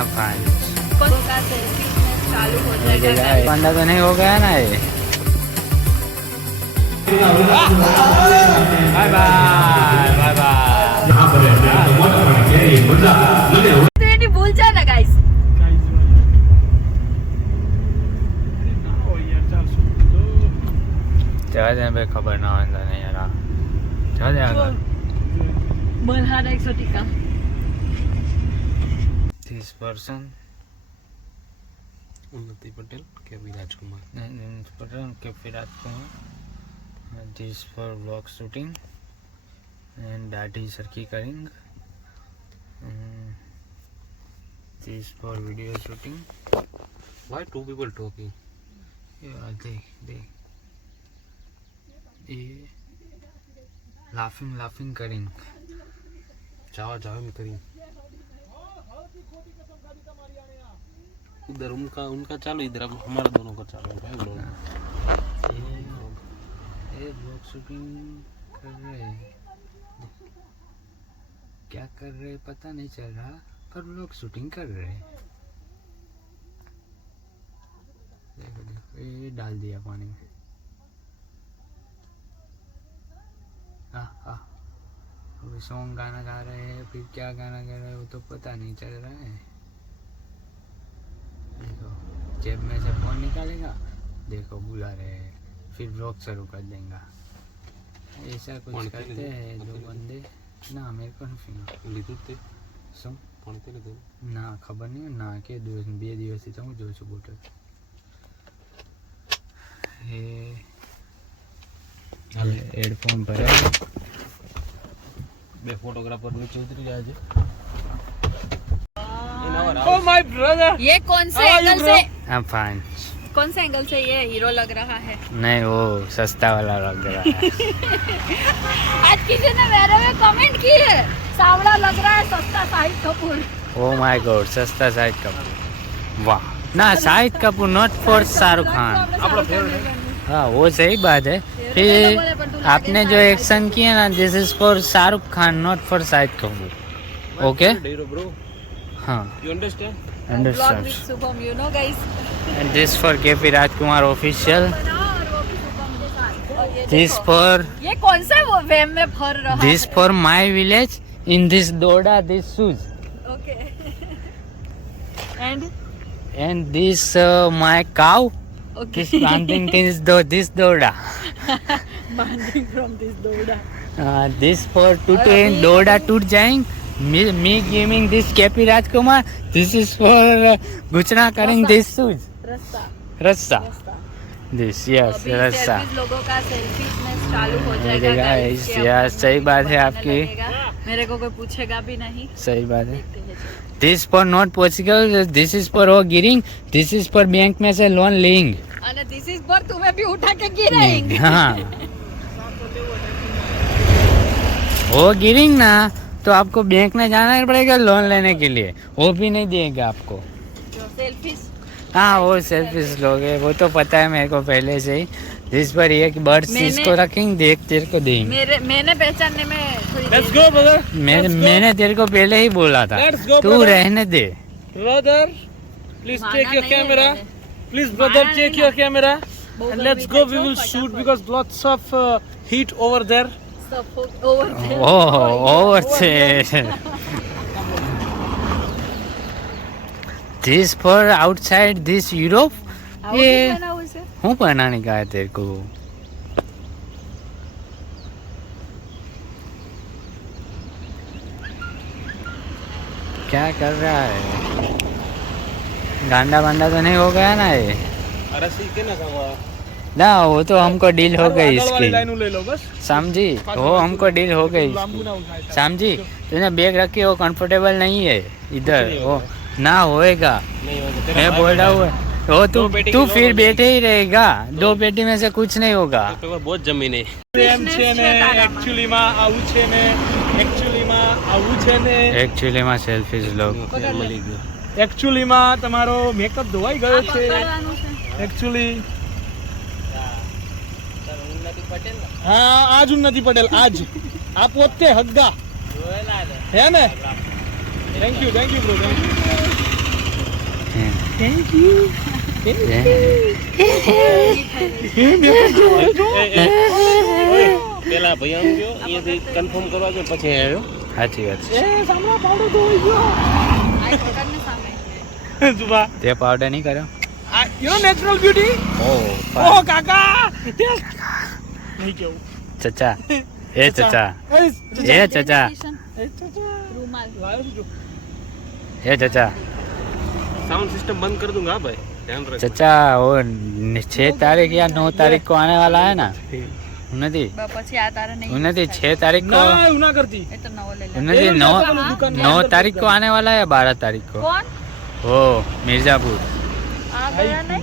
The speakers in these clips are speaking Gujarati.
I'm fine. का सेल्फी चालू हो जाएगा guys. बंदा तो नहीं हो गया ना ये बाय बाय बाय बाय तो ये नहीं भूल जाना गाइस जगह जगह पे खबर ना होता नहीं यार ધીસ પર્સન ઉન્નતિ પટેલ કે વિરાજકુમાર પટેલ કે Virajkumar this for block shooting and દાઢી સરખી કરિંગ this for video shooting why to people talking they they a laughing laughing કરિંગ જાવા જાવા કરિંગ इधर उनका उनका चालू, इधर अब हमारा दोनों का चालू है भाई लोग। ये ब्लॉग शूटिंग कर रहे हैं। क्या कर रहे पता नहीं चल रहा, पर ब्लॉग शूटिंग कर रहे हैं। देखो देखो, ये डाल दिया पानी में। हाँ हाँ। अभी सॉन्ग गाना गा रहे हैं फिर क्या गाना गा रहे हैं वो तो पता नहीं चल रहा है देखो जेब में से फोन निकालेगा देखो बुला रहे हैं फिर ब्लॉग शुरू कर देगा ऐसा कुछ कौन करते तेरे? हैं कौन दो तेरे? बंदे ना मेरे को नहीं લીધું જ તે શું પણ તે લીધું ના ખબર નહીં ના કે દિવસ બે દિવસથી તો હું જોઉં છું બોટલ એ હેડફોન ભરાય બે ફોટોગ્રાફર નીચે ઉતરી ગયા છે ये कौन से एंगल से I'm fine कौन से एंगल से ये हीरो लग रहा है नहीं वो सस्ता वाला लग रहा है आज किसी ने मेरे में कमेंट की है सावड़ा लग रहा है सस्ता Shahid Kapoor oh my god सस्ता शाहिद कपूर वाह ना शाहिद कपूर नॉट फॉर शाहरुख खान हाँ वो सही बात है फिर आपने जो एक्शन किया ना this is for Shahrukh Khan not for Shahid Kapoor okay हाँ। Understand this for K P Rajkumar official this for ये कौन सा वो वेम में भर रहा this for my village in this Doda this shoes okay and and this my cow Okay. This banding things do this doda. banding from this doda. Uh, this for two to end doda toot jang. Me, me giving this KP Rajkumar. This is for uh, Guchna carrying this suit. Rasta. Rasta. This yes, रस्सा लोगों का सेल्फिशनेस चालू हो जाएगा यस सही बात है आपकी मेरे को कोई पूछेगा भी नहीं सही बात है this for not possible this is for वो गिरिंग दिस इज़ फॉर बैंक में से लोन लेंग। दिस इज़ फॉर तुम्हें भी उठा के गिराएँगे। हाँ। वो गिरिंग ना तो आपको बैंक में जाना पड़ेगा लोन लेने के लिए। वो भी नहीं देगा आपको। हाँ वो सेल्फिश लोग है वो तो पता है मेरे को पहले से ही। इस पर ये कि बर्ड्स इसको रखेंगे देख तेरे को देंगे मेरे मैंने पहचानने में लेट्स गो ब्रदर मैंने मैंने तेरे को पहले ही बोला था go, तू रहने दे brother please take your camera please brother take your camera and let's go we will shoot because lots of uh, heat over there oh over there this for outside this europe yeah Europe ये हूँ बनाने का है तेरे को क्या कर रहा है गांडा बांडा तो नहीं हो गया ना ये अरे सीखे ना कहाँ ना वो तो हमको डील हो गई આગળ વાળી લાઈન इसकी લઈ લો બસ समझी वो हमको डील हो गई લાંબુ ના इसकी। ઉઠાય समझी तूने बैग रखी वो कंफर्टेबल नहीं है इधर नहीं वो होगा। ना होएगा नहीं होगा तेरा मैं भाई बोल रहा हूँ वो तू दो पेटी तू की फिर लोग बैठे ही रहेगा दो पेटी में से कुछ नहीं होगा તો बहुत જમીન है એમ Business છે ને છે તારામાં. એકચ્યુઅલી માં આવું છે ને એકચ્યુઅલી માં આવું છે ને एक्चुअली में सेल्फीज लोग મળી ગયો એકચ્યુઅલી માં તમારો મેકઅપ ધોવાઈ ગયો છે એકચ્યુઅલી હા આજ ઉન્નતિ પટેલ આજ આ પોતે હગ્ગા હે ને thank you thank you bro thank you thank you confirm કરવા ગયો પછી આવ્યો. સાચી વાત તે પાવડર નહીં કર્યો? યો નેચરલ બ્યુટી ઓ ઓ કાકા! નહીં કેવું. ચચા. એ ચચા. એ ચચા. સાઉન્ડ સિસ્ટમ બંધ કર દઉં હા ભાઈ? ध्यान रख चचा वो न- छह तारीख या नौ तारीख को आने वाला है ना उन्नति બ- પછી આ તારે નહીં उन्नति छह तारीख को ના એવું ના કરતી એ તો નવો લઈ લે उन्नति ये नौ दुकान- दुकान नौ बंद कर तारीख को दिया। आने वाला है या बारह तारीख को કોણ वो मिर्जापुर આ ગયા નહીં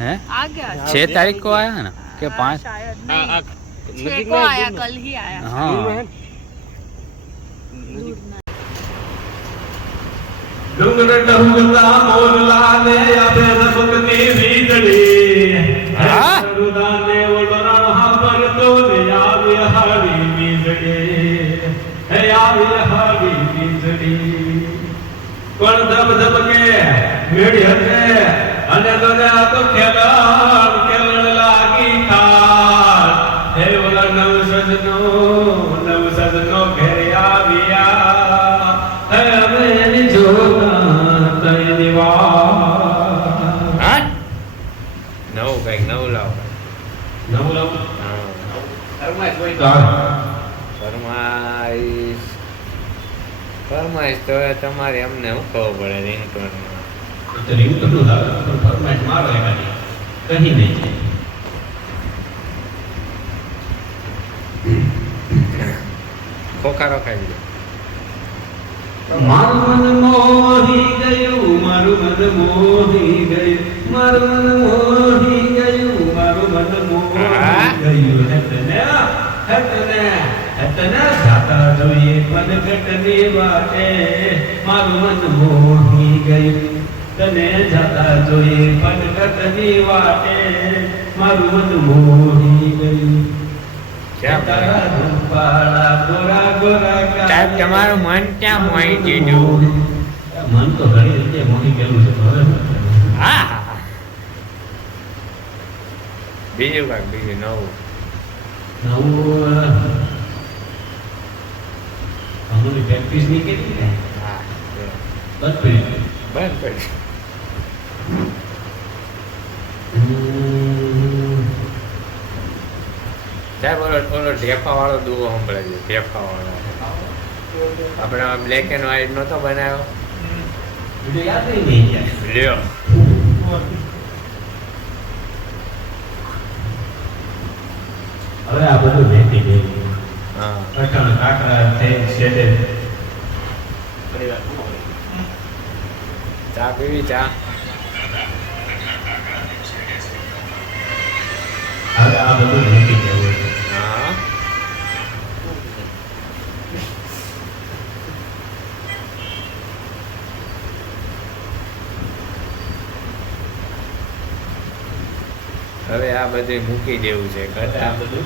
है આ ગયા છે. छह तारीख को आया है ना के हाँ, पाँच शायद हाँ, नहीं आ, छह नजदीक को में है, आया दूर में? कल ही आया हाँ दूर में है? दूर में। ડુંગર ડુંગતા આપે વીજળી. તો ને આવે હારી વીજળી. હે આવે હારી વીજળી. પણ ધબ ધબ કે મેળી હશે અને તને આ તો ખેલાડ ફરમાઈશ. ફરમાઈશ તો તમારે અમને શું ખબર પડે રિંગટોનમાં? તો રિંગટોન લાવે ફરમાઈશ મારો એકાદી કહી છે ખોખારો ખાઈ ગયો મારું મન મોહી ગયું મારું મન મોહી ગયું મારું મન મોહી ગયું મારું મન મોહી હા? ગયું હેતને હેતને હેતને જાતા જોઈએ મનગટની વાટે મારું મન મોહી ગયું? તને જાતા જોઈએ મનગટની વાટે મારું મન મોહી ગયું તમારું મન મોહી દીધું મન તો ઘણી રીતે મોહી ગયેલું છે હા. બીજું કાંઈક બીજું નવું? નવું અ, પ્રેક્ટિસ નહીં કરી ને હા. પડી બંધ સાહેબ ઓલો ઓલો દુવો છે આપણે બ્લેક એન્ડ વ્હાઈટ નહોતો બનાવ્યો. લ્યો. હવે આ બધું દેવું અટાણ કાકરા થઈ શેઠે ચા પીવી ચા. હવે આ બધું મેકી દેવું હા. હવે આ બધું મૂકી દેવું છે. આ કદાચ બધું?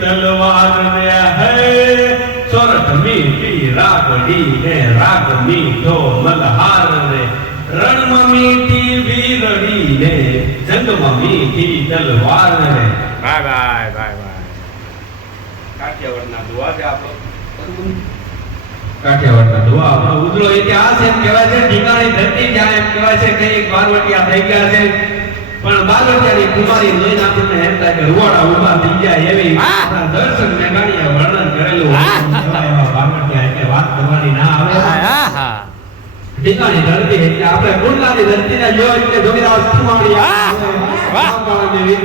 તલવાર રે હે સોરઠ મીઠી રાગડી ને રાગ મીઠો મલહાર રે રણમાં મીઠી વીરડી ને જગમાં મીઠી તલવાર રે બાય બાય બાય બાય કાઠિયાવાડના દુઆ છે આપણો કાઠિયાવાડના દુઆ. આપણો ઉજળો ઇતિહાસ એમ કહેવાય છે ઢીંગાણી ધરતી જ્યાં એમ કહેવાય છે કે એક બારવટિયા થઈ ગયા છે. પણ બાલવટિયાની કુમારી જોઈને આપણને એમ થાય કે રૂવાડા ઊભા થઈ ગયા એવી દર્શન મેઘાણીએ વર્ણન કરેલું. એવા એવા એટલે વાત કરવાની ના આવે. ઠીકાણી ધરતી એટલે આપણે કુંડલાની ધરતીને જો એટલે! વાહ! બાળકની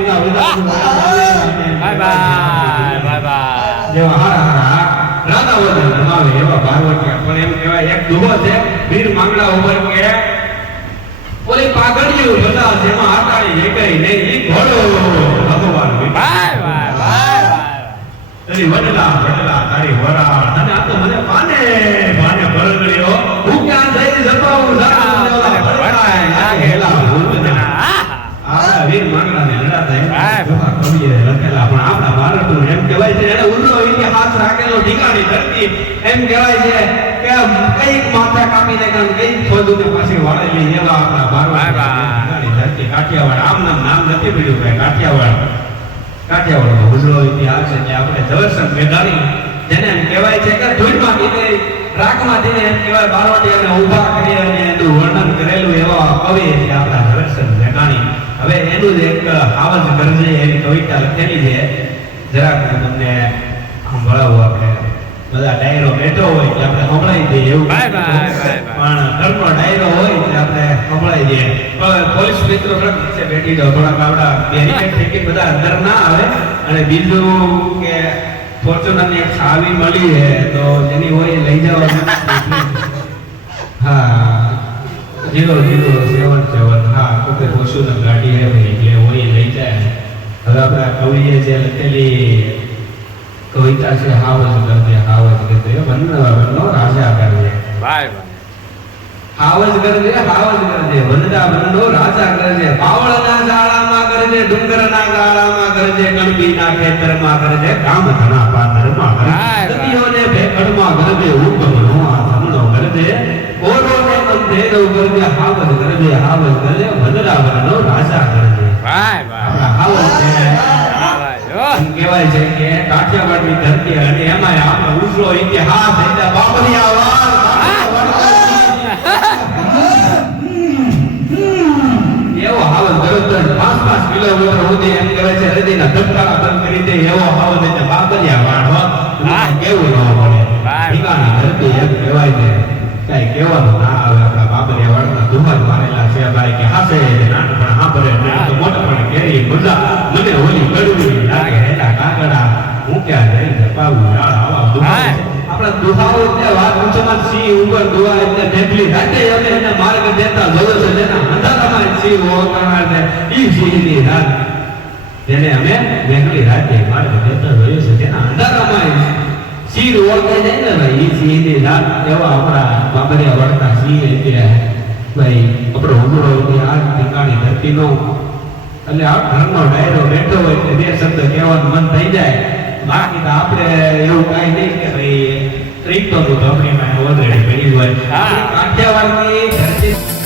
બાય બાય બાય બાય. જેવા હારા હારા રાધાઓને નમાવે એવા બારવટિયા પણ એમ કહેવાય એક દુહો છે વીર માંગડા ઉપર કે ઓલી પાઘડિયું બધા જેમાં આટાણી એકઈ નહીં ઈ ઘોડો ભગવાન. બાય બાય બાય તારી વડલા વડલા તારી વરાળ. અને આ તો મને પાને પાને બળગડ્યો હું ક્યાં જઈને જપાવું જાતું ઓલા ભડકાય લાગેલા ભૂતના. આપણા વીર માંગલાને લડાતા એમ હા. જોવા કવિએ લખેલા પણ આપણા ભારતનું એમ કહેવાય છે એને ઉલ્લો ઇતિહાસ રાખેલો ધરતી. એમ કહેવાય છે કે કંઈક માથા કાપીને કામ કંઈક ખોદુને પાછી વાળેલી એવા આપણા. ભારત ધરતી કાઠિયાવાડ. આમ નામ નામ નથી પડ્યું ભાઈ કાઠિયાવાડ. કાઠિયાવાડનો ઉજળો ઇતિહાસ એટલે આપણે દર્શન મેદાની જેને એમ કહેવાય છે કે ધૂળમાં કીધે રાખમાં તેને એમ કહેવાય બારવટીયાને ઊભા કરી અને એનું વર્ણન કરેલું એવા કવિ છે આપણા દર્શન મેઘાણી હવે એનું જ એક હાવજ ગરજે એવી કવિતા લખેલી છે. જરાક તમને સંભળાવું આપણે. બધા ડાયરો બેઠો હોય એટલે આપણે સંભળાઈ દઈએ એવું. પણ ઘરનો ડાયરો હોય એટલે આપણે સંભળાઈ દઈએ પણ પોલીસ મિત્રો નીચે બેઠી દો થોડા આપણા બેરિકેડ ગઈ બધા અંદર ના આવે અને બીજું કે ફોર્ચ્યુનરની એક ચાવી મળી છે તો જેની હોય લઈ જાવ હા. Zero zero seven seven. હા પોતે ફોર્ચ્યુનર ગાડી હે એટલે હોય લઈ જાય. હવે આપણે કવિએ જે લખેલી કવિતા છે હાવ વનનો રાજા કરજે ભાઈ હાવજ કરજે હાવજ કરજે વનડા વનનો રાજા કરજે બાવળના ગાળામાં કરજે ડુંગરના ગાળામાં કરજે કણબીના ખેતરમાં કરજે કામ ધના પાદરમાં કરજે વાહ. ભેખડમાં કરજે ઉપમનો આ ધમનો કરજે ઓરોને અંધેરો કરજે હાવજ કરજે હાવજ કરજે વનડા વનનો રાજા કરજે ભાઈ ભાઈ. હાવજ છે. એમ કહેવાય છે કે કાઠિયાવાડની ધરતી અને એમાંય આપણો ઉજળો ઇતિહાસ એટલે બાબરિયા વાળ, એવો ગરજદર પાંચ પાંચ કિલોમીટર સુધી એમ કહેવાય છે હૃદયના ધબકારા બંધ કરી દે એવો હાવજ એટલે બાબરિયા વાળ હો. હા. કેવું ન પડે. ઠીકાની ધરતી એમ કહેવાય છે કઈ કહેવાનું ના આવે આપણા બાબરિયા વાળના ધુમાર મારેલા દુહાઓ એટલે વાત પૂછોમાં સિંહ ઉપર દુવા એટલે ઢેકલી રાતે અમે એને માર્ગ દેતા જોયો છે તેના અંધારામાં સિંહ ઓળખાણ છે ઈ સિંહની રાત જેને અમે ઢેકલી રાતે માર્ગ દેતા જોયો છે તેના અંધારામાં સિંહ ઓળખાઈ જાય ને ભાઈ ઈ સિંહની રાત એવા આપણા બાબરિયા વળતા સિંહ એટલે ભાઈ આપણો ઉમરો ઇતિહાસ ઠીકાણી ધરતીનો એટલે આ ઘરનો ડાયરો બેઠો હોય બે શબ્દ કહેવાનું મન થઈ જાય. બાકી તો આપણે એવું કાંઈ નહીં કે ભાઈ ટ્રીપ તો ગોઠવણીમાં ઓલરેડી પહેલી વાર કાઠિયાવાડની ધરતી